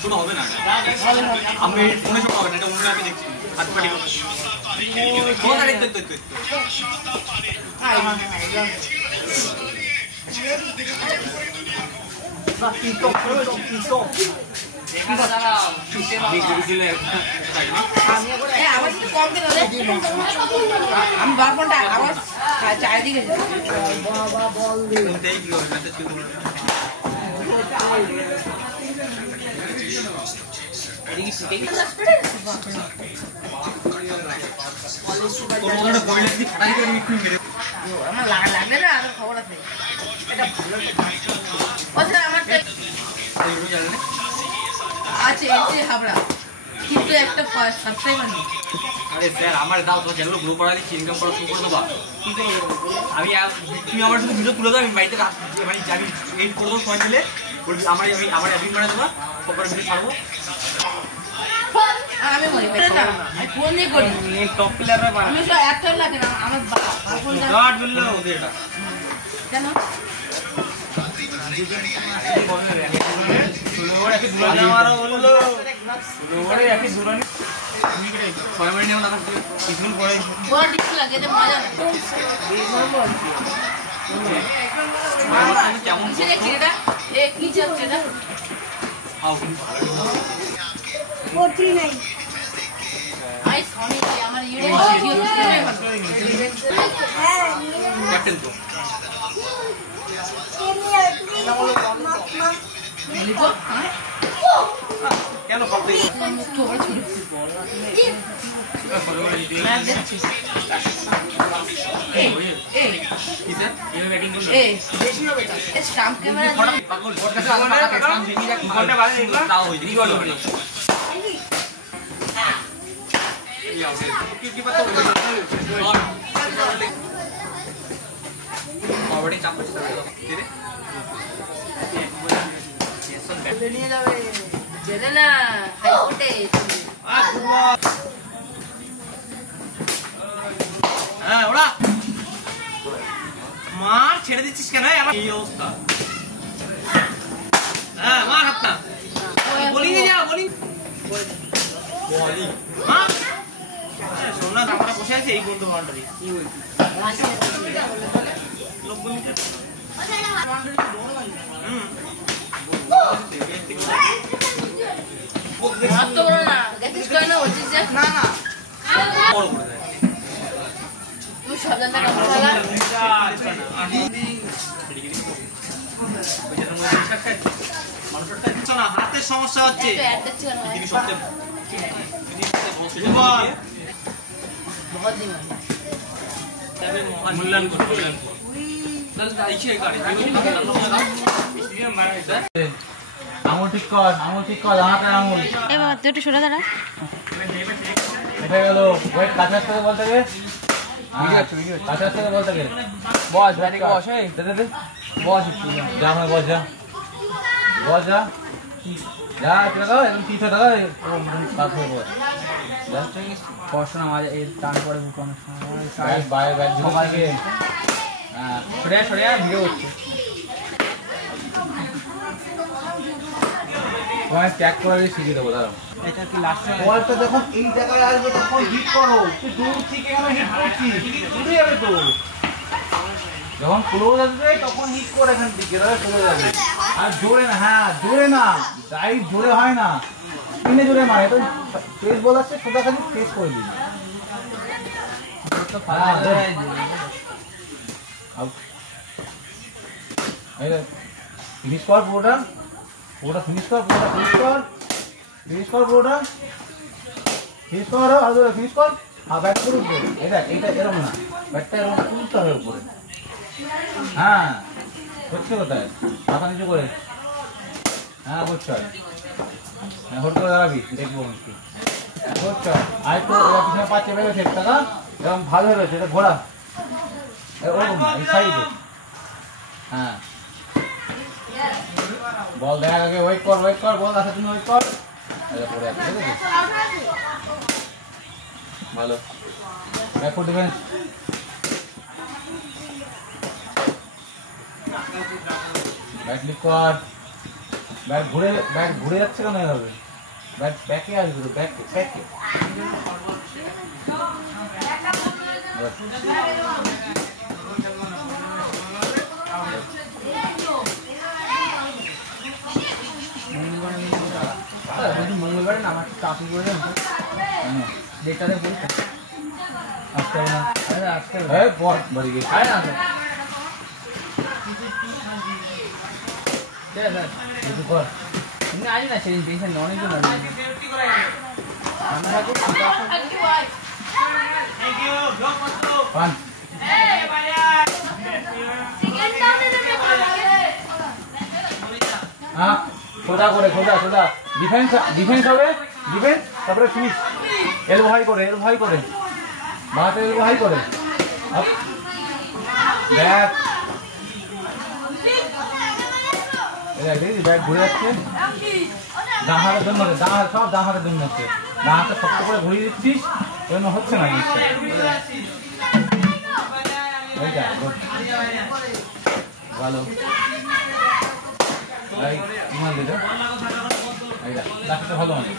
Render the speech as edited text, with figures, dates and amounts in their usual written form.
ছোট হবে না আমি ফোনে ছোট হবে না এটা অন্য আমি দেখছি হাত পাটি আমি বারপনটা আওয়াজ চারিদিকে আমার লাগলে না আর খবর আছে আচ্ছা এই হাবড়া কিন্তু একটা সাবস্ক্রাইবার নেই। আরে স্যার আমার দাও তো চ্যানেল গ্রো করা দিচ্ছি ইনকাম করা শুরু করে দেবা আমি তুমি আমার শুধু ভিডিও তুলে দাও আমি বাড়িতে মানে আমি এডিট করে দেবো সময় মিলে আমার অ্যাডমিন বানিয়ে দেবা তারপরে ভিডিও ছাড়বো আমি মনে করি না আমি ফোন দিয়ে করি টপ প্লেয়ার আমি সব একটা লাগে না আমার ফোন ডট বললো ওদের এটা কেন কেন নিয়ে যাবে যেতে না হাইকোর্টে হ্যাঁ ওরা মার ছেড়ে দিচ্ছিস কেন এই অবস্থা হ্যাঁ মার হাতটা বোলিং এ যা বোলিং হ্যাঁ সোমনাথ আমরা বসে আছি এই বন্ধু বাউন্ডারি কি বলছিস হাতের সমস্যা হচ্ছে মূল্যায়ন আঙুল ঠিক কর আঙুল এবার তুই একটু সরে দাঁড়া এটা গেল ওয়েট কাছাকাছি থেকে বলতে গেলে কাছাকাছি থেকে বলতে গেলে বস ব্যাটি বস দে বস যা আমার বস যা বস যা যা দাদা এরকম পিঠে দাদা কাজ হয়ে বস পড়াশোনা মাঝে এই টান পরে বুক অনেক সময় বাইরে ব্যাট ঝোঁকে হ্যাঁ সরে ভিডিও হচ্ছে তোমায় ট্যাগ করে শিখিয়ে দেবো দাঁড়াও এটা কি লাস্ট বলটা যখন এই জায়গায় আসবে তখন হিট করো তুই দূর থেকে কেন হিট করছিস উড়ে যাবে তো যখন ক্লোজ আসবে তখন হিট করে এখান থেকে চলে যাবে আর জোরে না হ্যাঁ জোরে না ডাইভ জোরে হয় না কিনে জোরে মারে তো ফেস বল আসছে সোজা খালি ফেস করে দিবি ফিনিশ কর পুরোটা ফিনিশ কর আর ব্যাট করে উপরে এটা এরকম না ব্যাটটা এরকম উল্টা হয়ে উপরে হ্যাঁ হচ্ছে কোথায় মাথা নিচু করে হ্যাঁ হচ্ছে হ্যাঁ হোট করে দাঁড়াবি দেখবো কি হচ্ছে আর তো পিছনে পাচ্ছে বেরোছে টাকা এরকম ভালো হয়ে রয়েছে এটা ঘোরা ওরকম না এই সাইডে হ্যাঁ বল দেখা আগে ওয়েট কর বল আসার জন্য ওয়েট কর পরে আছে ঠিক আছে ভালো back foot defence bat leak কর ব্যাট ঘুরে যাচ্ছে কেন এভাবে? ব্যাট ব্যাকে আসবে তো, ব্যাকে মঙ্গলবারে না আমার চাকরি করে দেন ডেটটাতে বলতে আসতে হবে না। আরে আজকে বাড়ি গিয়ে আরে না স্যার ঠিক আছে কিছু কর। তুমি আজ না সেদিন টেনশন নেই অনেকজন আসবে আমরা থাকুক পান হ্যাঁ সোজা ডিফেন্স হবে, ডিফেন্স তারপরে ফিনিশ। এলবো হাই করে বাঁহাতে এলবো হাই করে আপ ব্যাক। দেখি ব্যাক ঘুরে যাচ্ছে, ডান হাতের জন্য সব ডান হাতের জন্য হচ্ছে। ডান হাতে শক্ত করে ঘুরিয়ে দিচ্ছিস, ওই জন্য হচ্ছে না জিনিসটা। এইটা ভালো ইমান দিতে এইটা ডাক্তার ভালো মানে